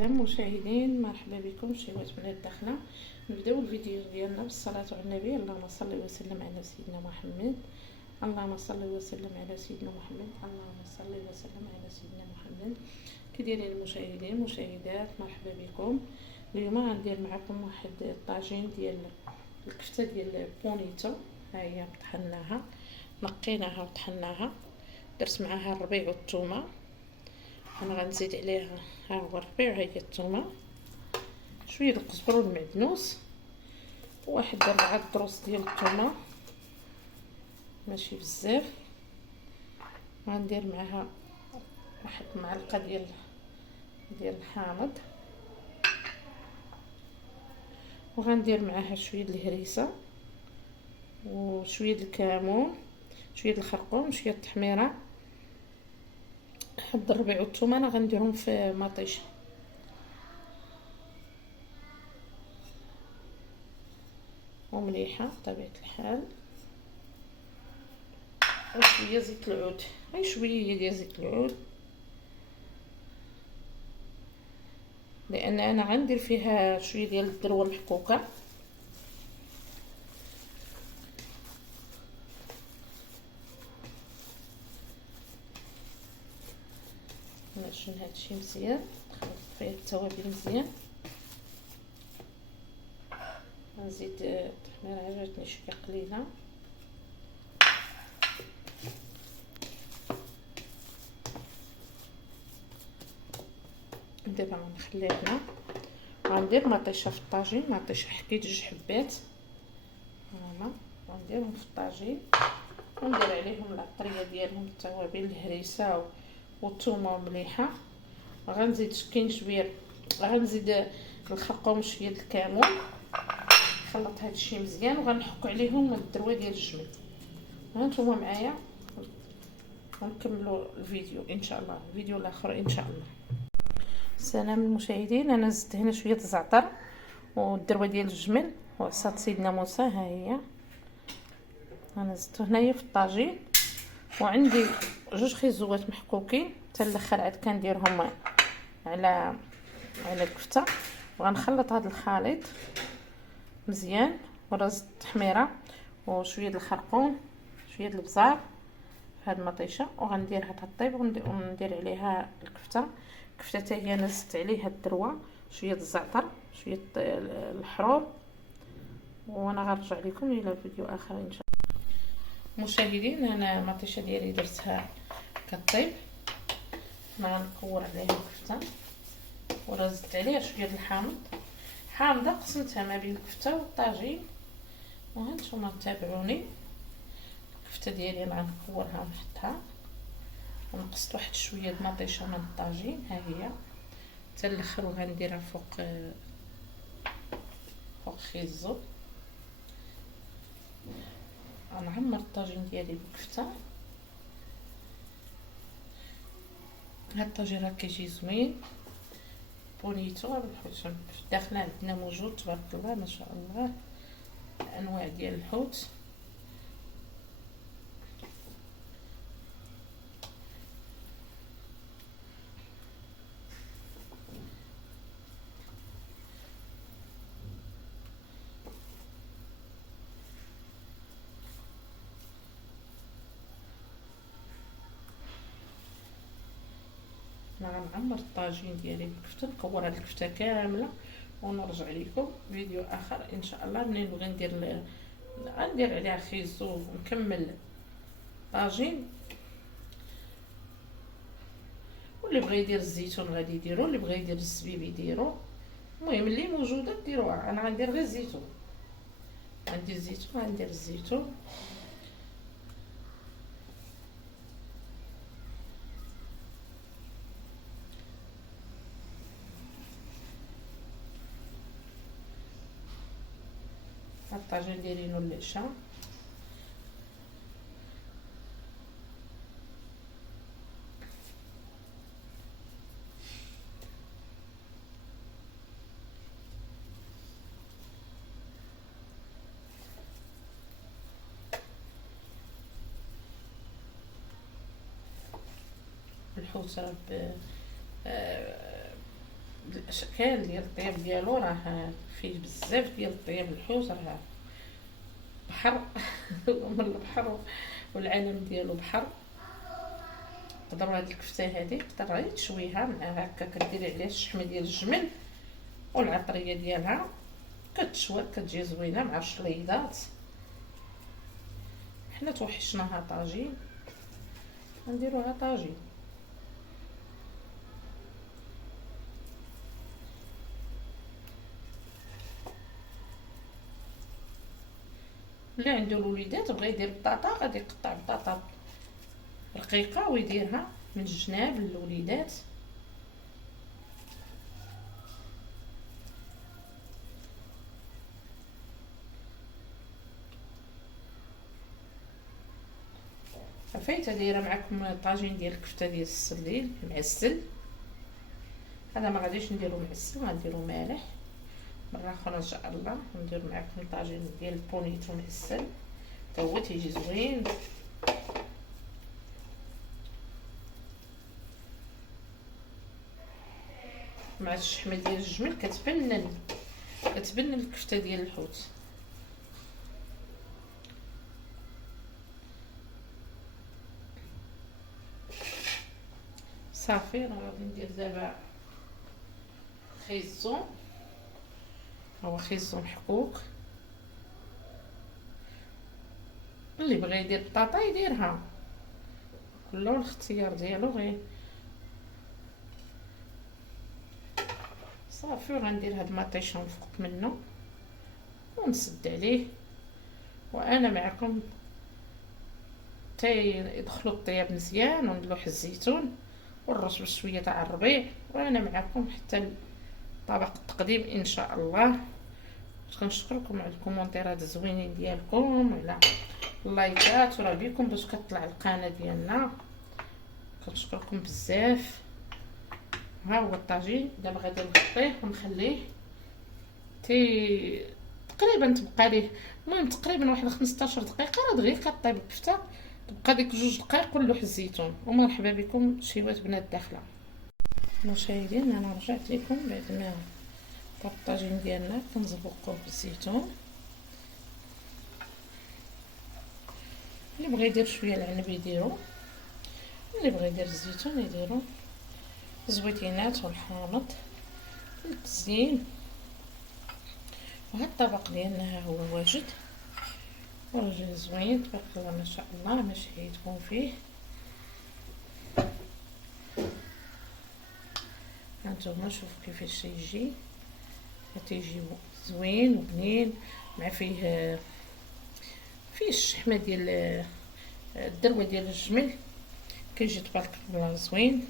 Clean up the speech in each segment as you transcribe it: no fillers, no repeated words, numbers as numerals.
السلام مشاهدين، مرحبا بكم شيوات من الداخله. نبداو الفيديو ديالنا بالصلاه على النبي. اللهم صل وسلم على سيدنا محمد. اللهم صل وسلم على سيدنا محمد. اللهم صل وسلم على سيدنا محمد. كي دايرين المشاهدين المشاهدات، مرحبا بكم. اليوم غندير معكم واحد الطاجين ديال الكفته ديال بونيتو. ها هي طحناها، نقيناها وطحناها، درت معاها الربيع والثومه. انا غنزيد عليها ها هو الربيع، ها هي الثومه، شويه القزبر والمعدنوس، واحد 4 دروس ديال الثومه، ماشي بزاف. غندير معاها واحد معلقه ديال الحامض، وغندير معاها شويه الهريسه وشويه الكمون، شويه الخرقوم، وشويه التحميره. هاد الربيع والثومه انا غنديرهم في مطيشه ومليحه بطبيعه الحال، وشويه زيت العود، غير شويه ديال زيت العود، لان انا غندير فيها شويه ديال الذروه المحكوكه. نعجن هادشي مزيان، نخلط فيه التوابل مزيان. نزيد التحميره، عجبتني شويه قليله. دابا غنخليه هنا، غندير مطيشه في الطاجين. مطيشه حكيت 2 حبات هما، غنديرهم في الطاجين وندير عليهم العطريه ديالهم، التوابل، الهريسه والثومه مليحه. غنزيد كاين شويه، غنزيد الخرقوم وشويه الكمون، نخلط هادشي مزيان وغنحك عليهم الذروه ديال الجمل. ها نتوما معايا، ونكملوا الفيديو ان شاء الله، الفيديو الاخر ان شاء الله. سلام المشاهدين، انا زدت هنا شويه الزعتر والذروه ديال الجمل وعصا سيدنا موسى. ها هي انا زدت هنايا في الطاجين، وعندي 2 خيزوات محكوكين حتى الاخر عاد كنديرهم على الكفته. وغنخلط هذا الخليط مزيان، ورز التحميره وشويه الخرقوم، شويه البزار في هاد المطيشه، وغنديرها تطيب وندير عليها الكفته. الكفته هي نزلت عليها الذروه، شويه الزعتر، شويه الحروب. وانا غنرجع لكم الى فيديو اخر ان شاء الله. مشاهدين، انا المطيشه ديالي درتها كطيب، انا غنكور عليها الكفته ورزت عليها شويه الحامض. حامضه قسمتها ما بين الكفته والطاجين، وهانتوما تابعوني. الكفته ديالي انا غنكورها ونحطها، ونقصت واحد شويه د مطيشه من الطاجين، ها هي حتى الاخر، وغنديرها فوق خيزو. غنعمر الطاجين ديالي بالكفته. هاد الطاجين راه كيجي زوين، بونيتو بالحوت داخله عندنا موجود تبارك الله ما شاء الله، انواع ديال الحوت. انا غنعمر الطاجين ديالي بالكفته، نكور هاد الكفته كامله ونرجع لكم فيديو اخر ان شاء الله. منين بغي غندير عليها خيزو ونكمل طاجين. واللي بغى يدير الزيتون غادي يديرو، اللي بغى يدير الزبيب يديرو، المهم اللي موجوده ديروها. انا غندير غير الزيتون، عندي الزيتون غندير الزيتون. الطاجين دايرينو للعشاء. الحوت راه الاشكال ديال الطياب ديالو راه فيه بزاف ديال الطياب. الحوت راه بحر من البحر والعالم ديالو بحر. تقدروا هاد الكفته هادي تقدر غير تشويها مع هكا، كديري عليها الشحمه ديال الجمل والعطريه ديالها، كتشوى كتجي زوينه مع الشليضات. حنا توحشناها طاجين، غنديروها طاجين. اللي عنده الوليدات بغى يدير بطاطا غادي يقطع بطاطا رقيقه ويديرها من الجناب للوليدات. عفايته دايره معكم طاجين ديال الكفته ديال السليل معسل. هذا ما غاديش نديرو معسل، غنديرو مالح. مره اخرى ان شاء الله ندير معكم طاجين ديال البونيتو معسل، حتى هو تيجي زوين. مع الشحمه ديال الجمل كتبنن الكفته ديال الحوت. صافي راه غادي ندير دابا خيزون. هو خيزون محكوك، اللي بغى يدير بطاطا يديرها، كل الاختيار ديالو. غير صافي غندير هاد المطيشه فوق منه ونسد عليه، وانا معكم يدخلوا الطياب مزيان، ونلوح الزيتون ونرش بشويه تاع الربيع، وانا معكم حتى طبق التقديم ان شاء الله. كنشكركم على الكومونتيرات الزوينين ديالكم وعلى اللايكات، وراه بكم باش كطلع القناه ديالنا. كنشكركم بزاف. ها هو الطاجين دابا غادي نغطيه ونخليه تقريبا تبقى ليه، المهم تقريبا واحد 15 دقيقه راه دغيا كطيب الكفته. تبقى ديك 2 دقائق ونلوح الزيتون. ومرحبا بكم شيوات بنات داخله. مشاهدين انا رجعت لكم بعد ما طاب الطاجين ديالنا، كنزبقوه بالزيتون. اللي بغى يدير شويه العنب يديرو، اللي بغى يدير الزيتون يديرو. زويتينات والحامض للتزيين. وهذا الطبق ديالنا ها هو واجد ورجل زوين تبارك الله ما شاء الله. ما شهيتكم فيه. هانتوما شوفوا كيفاش يجي، تيجي زوين وبنين، مع فيه الشحمه ديال الدروه ديال الجمل، كيجي تبارك الله زوين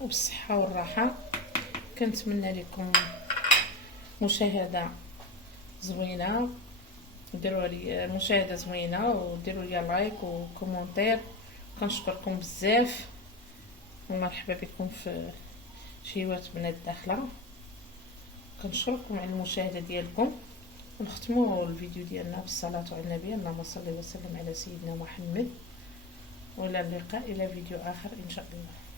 وبالصحه والراحه. كنتمنى لكم مشاهده زوينه، ديروا لي مشاهده زوينه وديروا لي لايك وكومونتير. كنشكركم بزاف ومرحبا بكم في شيوات بنات داخله. كنشكركم على المشاهده ديالكم، ونختموا الفيديو ديالنا بالصلاه على النبي. اللهم صل وسلم على سيدنا محمد، والى اللقاء الى فيديو اخر ان شاء الله.